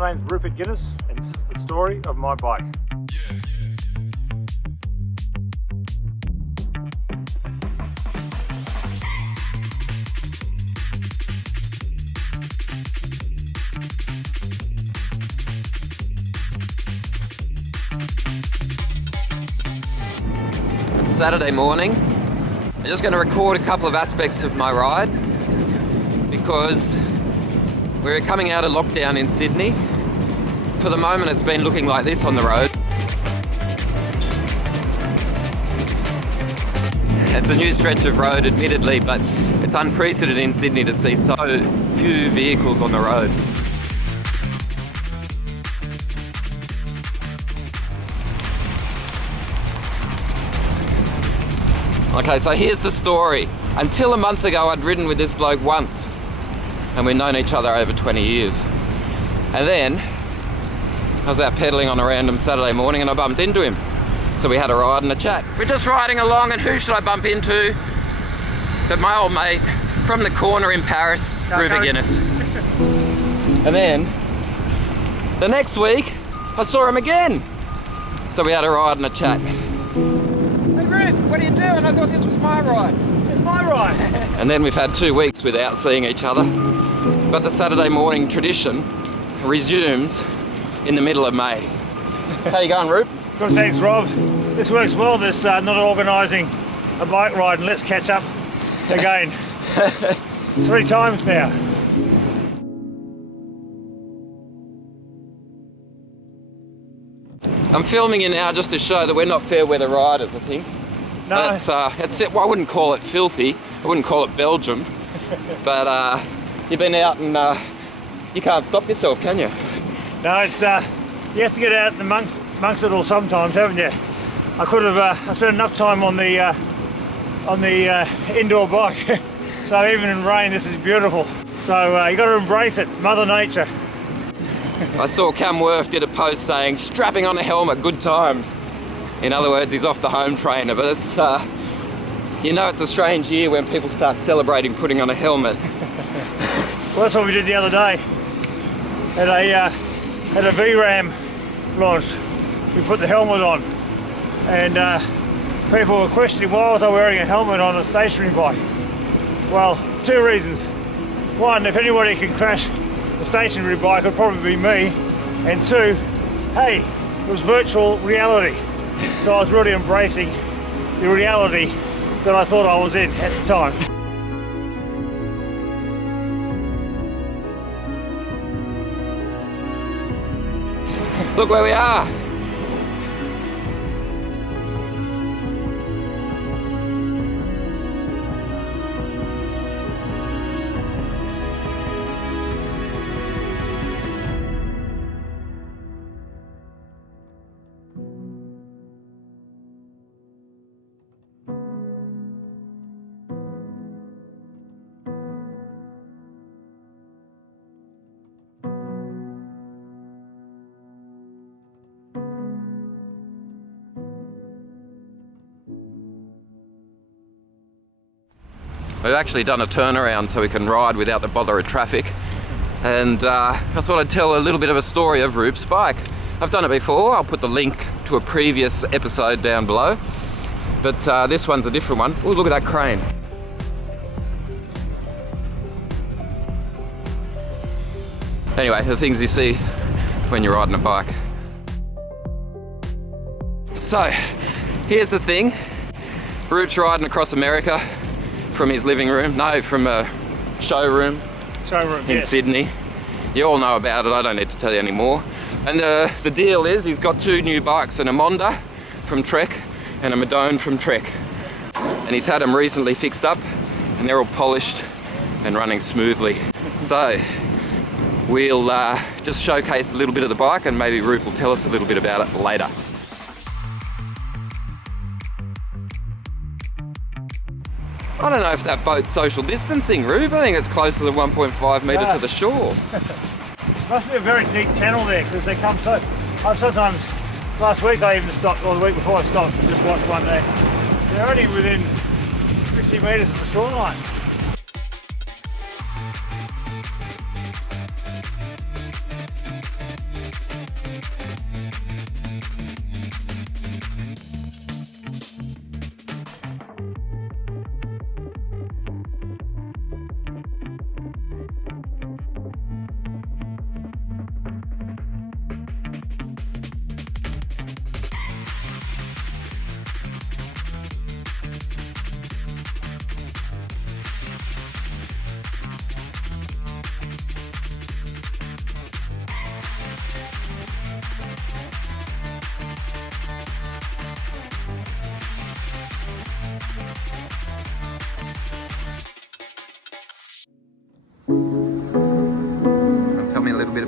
my name's Rupert Guinness and this is the story of my bike. It's Saturday morning. I'm just going to record a couple of aspects of my ride because we're coming out of lockdown in Sydney. For the moment it's been looking like this on the road. It's a new stretch of road admittedly, but it's unprecedented in Sydney to see so few vehicles on the road. Okay, so here's the story. Until a month ago I'd ridden with this bloke once and we'd known each other over 20 years. And then I was out pedalling on a random Saturday morning and I bumped into him. So we had a ride and a chat. We're just riding along and who should I bump into but my old mate from the corner in Paris, Rupert Guinness. And then the next week I saw him again. So we had a ride and a chat. What are you doing? I thought this was my ride. It's my ride. And then we've had 2 weeks without seeing each other. But the Saturday morning tradition resumes in the middle of May. How you going, Rupe? Good, thanks, Rob. This works well, this not organising a bike ride, and let's catch up again. 3 times now. I'm filming you now just to show that we're not fair weather riders, I think. No. It's well, I wouldn't call it filthy. I wouldn't call it Belgium. But you've been out and you can't stop yourself, can you? No, it's you have to get out amongst it all sometimes, haven't you? I could have I spent enough time on the indoor bike, so even in rain this is beautiful. So you got to embrace it, Mother Nature. I saw Cam Worth did a post saying, strapping on a helmet, good times. In other words, he's off the home trainer, but it's, you know it's a strange year when people start celebrating putting on a helmet. Well, that's what we did the other day. At a VRAM launch, we put the helmet on, and people were questioning why was I wearing a helmet on a stationary bike. Well, 2 reasons. One, if anybody can crash a stationary bike, it would probably be me. And 2, hey, it was virtual reality. So I was really embracing the reality that I thought I was in at the time. Look where we are. We've actually done a turnaround so we can ride without the bother of traffic. And I thought I'd tell a little bit of a story of Rupe's bike. I've done it before. I'll put the link to a previous episode down below. But this one's a different one. Oh, look at that crane. Anyway, the things you see when you're riding a bike. So, here's the thing. Rupe's riding across America from his living room. No, from a showroom in Sydney. You all know about it, I don't need to tell you anymore. And the deal is he's got 2 new bikes, an Emonda from Trek and a Madone from Trek. And he's had them recently fixed up and they're all polished and running smoothly. So we'll just showcase a little bit of the bike and maybe Rupe will tell us a little bit about it later. I don't know if that boat's social distancing, Rupe. I think it's closer than 1.5 metres to the shore. Must be a very deep channel there because they come so... sometimes, last week I even stopped, or the week before I stopped and just watched one there. They're only within 50 metres of the shoreline.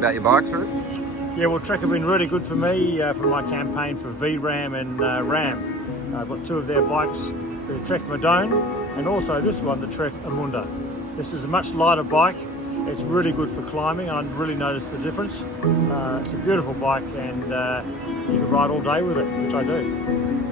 about your bikes, Rupe? Yeah, well, Trek have been really good for me for my campaign for VRAM and RAM. I've got two of their bikes, the Trek Emonda and also this one, the Trek Emonda. This is a much lighter bike. It's really good for climbing. I really noticed the difference. It's a beautiful bike and you can ride all day with it, which I do.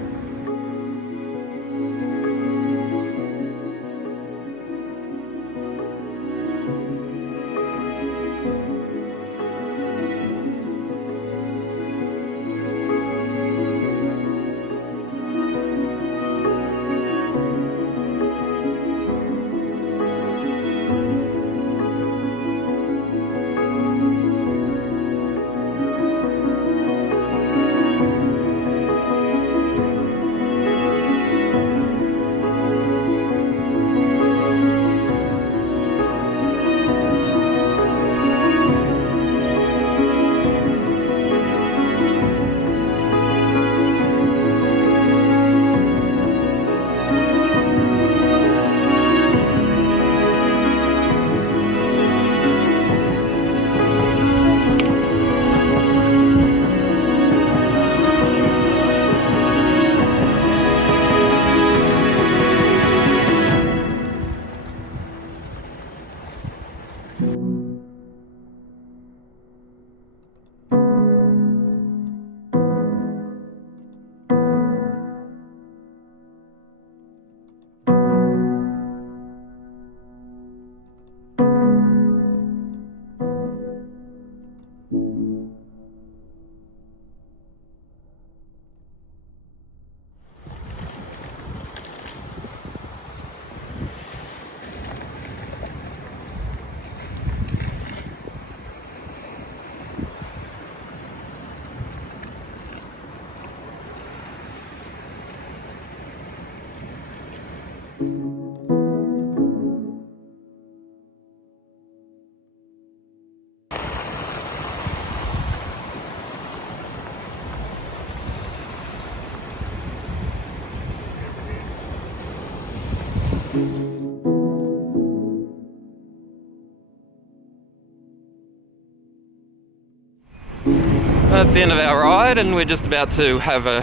That's the end of our ride, and we're just about to have a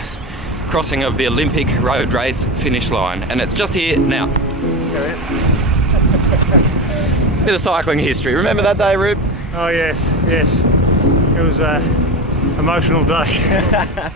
crossing of the Olympic road race finish line, and it's just here now. Bit of cycling history. Remember that day, Rupe? Oh yes, yes. It was an emotional day.